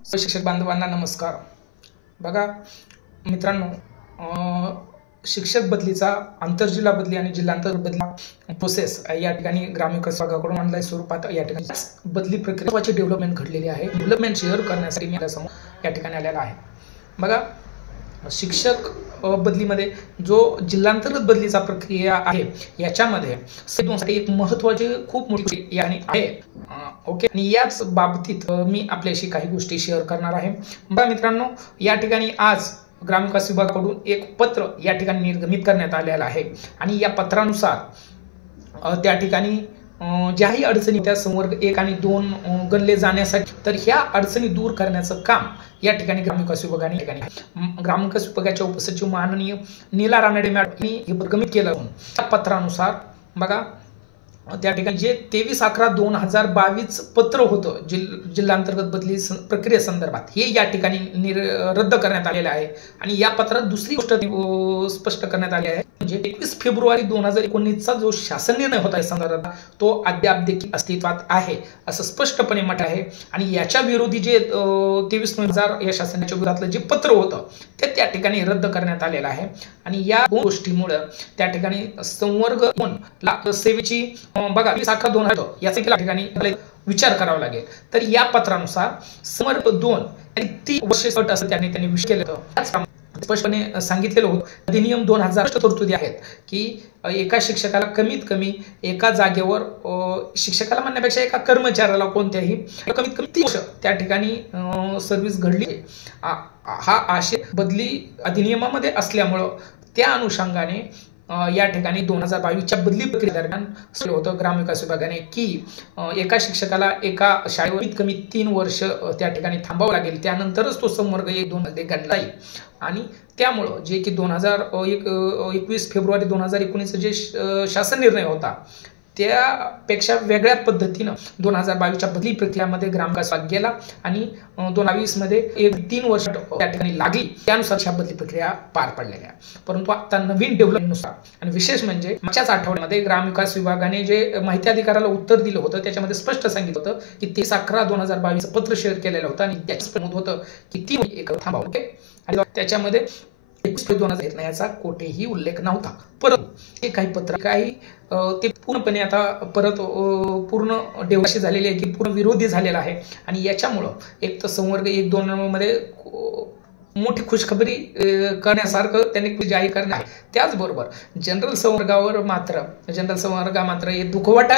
शिक्षक बांधवांना नमस्कार। बघा मित्रांनो, शिक्षक बदलीचा आंतरजिल्हा बदली आणि जिल्हांतर बदली प्रोसेस या ठिकाणी ग्रामविकास विभागाकडून ऑनलाईन स्वरूपात या ठिकाणी बदली प्रक्रियेची डेव्हलपमेंट घडलेली आहे। डेव्हलपमेंट शेअर करण्यासाठी मी आपल्यासमोर या ठिकाणी आलेला आहे। बघा शिक्षक बदलीमध्ये जो जिल्हांतर्गत बदलीचा प्रक्रिया आहे याच्यामध्ये साठी एक महत्त्वाची खूप मोठी यानी आहे। ओके, आणि याच बाबतीत मी आपल्याशी काही गोष्टी शेअर करणार आहे। बघा मित्रांनो, या ठिकाणी आज ग्रामविकास विभागाकडून एक पत्र या ठिकाणी निर्गमित करण्यात आलेलं आहे आणि या पत्रानुसार त्या ठिकाणी ज्याही अडचणी त्या संवर्ग 1 आणि 2 गणले जाण्यासाठी तर ह्या अडचणी दूर करण्याचं काम या ठिकाणी ग्रामविकास विभागाने ग्रामविकास विभागाच्या उपसचिव माननीय नीला रानडे मॅडम यांनी हे निर्गमित केलं। त्या पत्रानुसार बघा त्या ठिकाणी जे 23/11/2022 पत्र होतं जिल्हांतर्गत बदली प्रक्रियेसंदर्भात हे या ठिकाणी रद्द करण्यात आलेलं आहे। आणि या पत्रात दुसरी गोष्ट स्पष्ट करण्यात आली आहे, म्हणजे 21 फेब्रुवारी 2019चा जो शासन निर्णय होता या संदर्भात तो अद्याप देखील अस्तित्वात आहे असं स्पष्टपणे म्हटलं आहे। आणि याच्या विरोधी जे 23/9/2000 या शासनाच्या विरोधातलं जे पत्र होतं ते त्या ठिकाणी रद्द करण्यात आलेलं आहे। आणि या गोष्टीमुळे त्या ठिकाणी संवर्ग 2 ला सेवेची बघा 20/11/2000 याचा त्या ठिकाणी विचार करावा लागेल। तर या पत्रानुसार संवर्ग 2 आणि 3 वर्षे अट असं त्यांनी विषय केलं होतं। स्पष्टपणे सांगितलेलं होतं अधिनियम 2000 तरतुदी आहेत की एका शिक्षकाला कमीत कमी एका जागेवर शिक्षकाला म्हणण्यापेक्षा एका कर्मचाऱ्याला कोणत्याही कमीत कमी 3 वर्ष त्या ठिकाणी सर्व्हिस घडली। हा आशय बदली अधिनियमामध्ये असल्यामुळं त्या अनुषंगाने या ठिकाणी 2022च्या बदली प्रक्रियेदरम्यान सांगितलं होतं ग्रामविकास विभागाने की एका शिक्षकाला एका शाळेवर कमी 3 वर्ष त्या ठिकाणी थांबावं लागेल, त्यानंतरच तो संवर्ग 1-2 मध्ये गणला जाईल। आणि त्यामुळं जे की 21 फेब्रुवारी 2019 जे शासन निर्णय होता त्यापेक्षा वेगळ्या पद्धतीनं 2022च्या बदली प्रक्रियामध्ये ग्रामविकास विभाग गेला आणि 2022 मध्ये 3 वर्ष त्या ठिकाणी लागली, त्यानुसार ह्या बदली प्रक्रिया पार पडलेल्या। परंतु आता नवीन डेव्हलपमेंटनुसार आणि विशेष म्हणजे मागच्याच आठवड्यामध्ये ग्रामविकास विभागाने जे माहिती अधिकाऱ्याला उत्तर दिलं होतं त्याच्यामध्ये स्पष्ट सांगितलं होतं की 23/11/2022 पत्र शेअर केलेलं होतं आणि त्याचं नमूद होतं की 3 एक थांबावं। ओके, आणि त्याच्यामध्ये 21/2000 याचा कोठेही उल्लेख नव्हता। परंतु हे काही पत्र काही ते पूर्णपणे आता परत पूर्ण डेव्हलप झालेले आहे की पूर्ण विरोधी झालेला आहे। आणि याच्यामुळं एक तर संवर्ग 1-2 मध्ये मोठी खुशखबरी करण्यासारखं त्यांनी जाहीर करणे आहे। त्याचबरोबर जनरल संवर्गा मात्र हे दुखवटा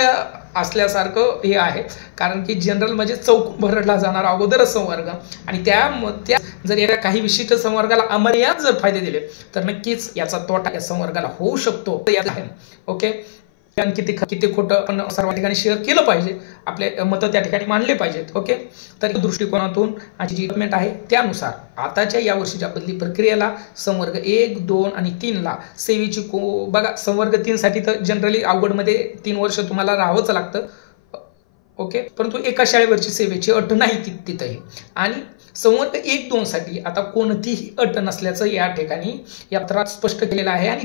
असल्यासारखं हे आहे, कारण की जनरल म्हणजे चौक भरडला जाणार अगोदरच संवर्ग आणि त्या जर एका काही विशिष्ट संवर्गाला अमर्याद जर फायदे दिले तर नक्कीच याचा तोटा या संवर्गाला होऊ शकतो। ओके, किती खोटं आपण सर्व ठिकाणी शेअर केलं पाहिजे, आपले मतं त्या ठिकाणी मांडले पाहिजेत। ओके, तर दृष्टिकोनातून जी डेव्हलपमेंट आहे त्यानुसार आताच्या या वर्षीच्या बदली प्रक्रियेला संवर्ग 1, 2 आणि 3 ला सेवेची बघा संवर्ग 3 साठी तर जनरली अवघडमध्ये 3 वर्ष तुम्हाला राहावंच लागतं। ओके, परंतु एका शाळेवरची सेवेची अट नाही तिथेही। आणि संवर्ग 1-2 साठी आता कोणतीही अट नसल्याचं या ठिकाणी या पत्रात स्पष्ट केलेलं आहे। आणि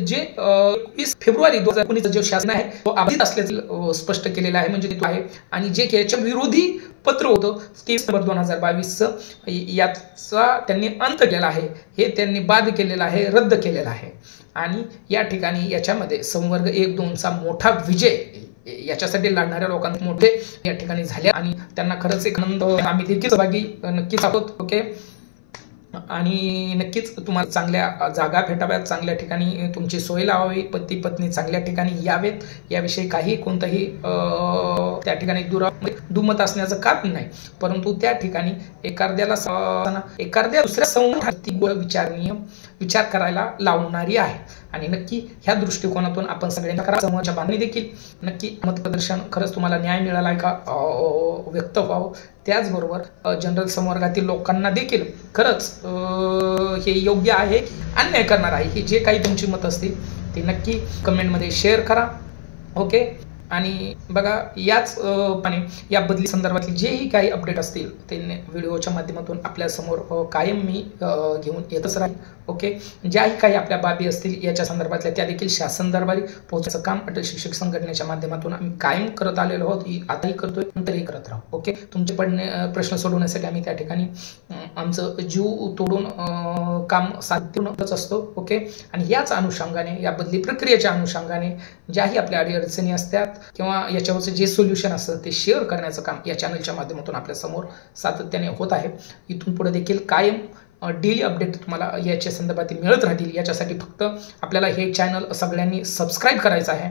जे 21 फेब्रुवारी 2019 जे शासन आहे तो अबाधित असल्याचं स्पष्ट केलेलं आहे, म्हणजे आहे। आणि जे याच्या विरोधी पत्र होतं 23/2022 याचा त्यांनी अंत केला आहे, हे त्यांनी बाद केलेलं आहे, रद्द केलेलं आहे। आणि या ठिकाणी याच्यामध्ये संवर्ग 1-2चा मोठा विजय याच्यासाठी लढणाऱ्या लोकांचे मोठे या ठिकाणी झाले आणि त्यांना खरंच एक आनंद आम्ही देखील सहभागी नक्कीच आहोत। ओके, आणि नक्कीच तुम्हाला चांगल्या जागा भेटाव्यात, चांगल्या ठिकाणी तुमची सोय लावावी, पती पत्नी चांगल्या ठिकाणी यावेत, याविषयी काही कोणतंही त्या ठिकाणी दुमत असण्याचं कारण नाही। परंतु त्या ठिकाणी एखाद्या दुसऱ्या संवर्गाची विचार करायला लावणारी आहे। आणि नक्की ह्या दृष्टिकोनातून आपण सगळ्यांना समोरच्या बांधणी देखील नक्की मतप्रदर्शन खरंच तुम्हाला न्याय मिळाला का व्यक्त व्हावं। त्याचबरोबर जनरल संवर्गातील लोकांना देखील खरंच हे योग्य आहे अन्याय करणार आहे हे जे काही तुमची मत असतील ते नक्की कमेंटमध्ये शेअर करा। ओके, आणि बघा याच पाने या बदली संदर्भातली जेही काही अपडेट असतील ते व्हिडिओच्या माध्यमातून आपल्यासमोर कायम मी घेऊन येतच राहील. ओके, ज्याही काही आपल्या बाबी असतील याच्या संदर्भातल्या त्या देखील शासन दरबारी पोहोचण्याचं काम अटल शिक्षक संघटनेच्या माध्यमातून आम्ही कायम करत आलेलो आहोत, आताही करतोय, नंतरही करत राहू. ओके, तुमचे प्रश्न सोडवण्यासाठी आम्ही त्या ठिकाणी आमचं जीव तोडून काम साधूनच असतो. ओके, आणि याच अनुषंगाने या बदली प्रक्रियेच्या अनुषंगाने ज्याही आपल्या अडीअडचणी असतात किंवा याच्यावरचं जे सोल्युशन असतं ते शेअर करण्याचं काम या चॅनलच्या माध्यमातून आपल्यासमोर सातत्याने होत आहे. इथून पुढे देखील कायम डेली अपडेट तुम्हाला याच्या संदर्भात मिळत राहतील. याच्यासाठी फक्त आपल्याला हे चॅनल सगळ्यांनी सबस्क्राईब करायचं आहे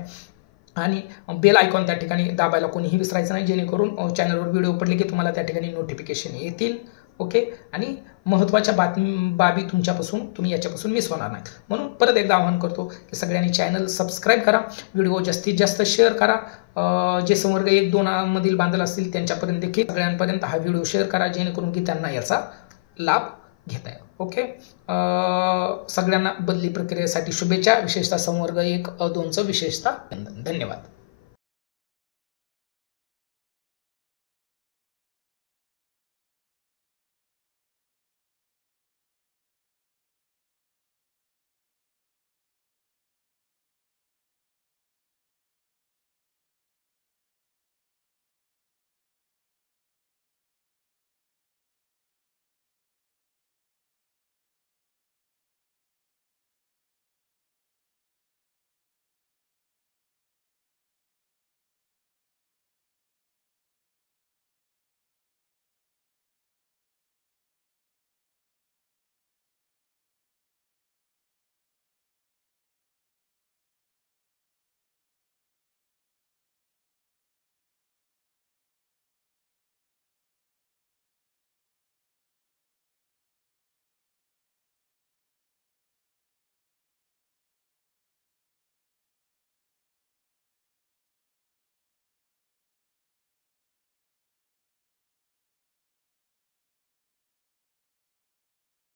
आणि बेल आयकॉन त्या ठिकाणी दाबायला कोणीही विसरायचं नाही, जेणेकरून चॅनलवर व्हिडिओ पडले की तुम्हाला त्या ठिकाणी नोटिफिकेशन येतील. ओके, आणि महत्त्वाच्या बाबी तुम्ही याच्यापासून मिस होणार नाहीत. म्हणून परत एकदा आवाहन करतो की सगळ्यांनी चॅनल सबस्क्राईब करा, व्हिडिओ जास्तीत जास्त शेअर करा. जे संवर्ग 1-2 मधील बांधल असतील त्यांच्यापर्यंत देखील सगळ्यांपर्यंत हा व्हिडिओ शेअर करा, जेणेकरून की त्यांना याचा लाभ घेता येईल. ओके, सगळ्यांना बदली प्रक्रियेसाठी शुभेच्छा, विशेषतः संवर्ग 1-2चं विशेषतः धन्यवाद.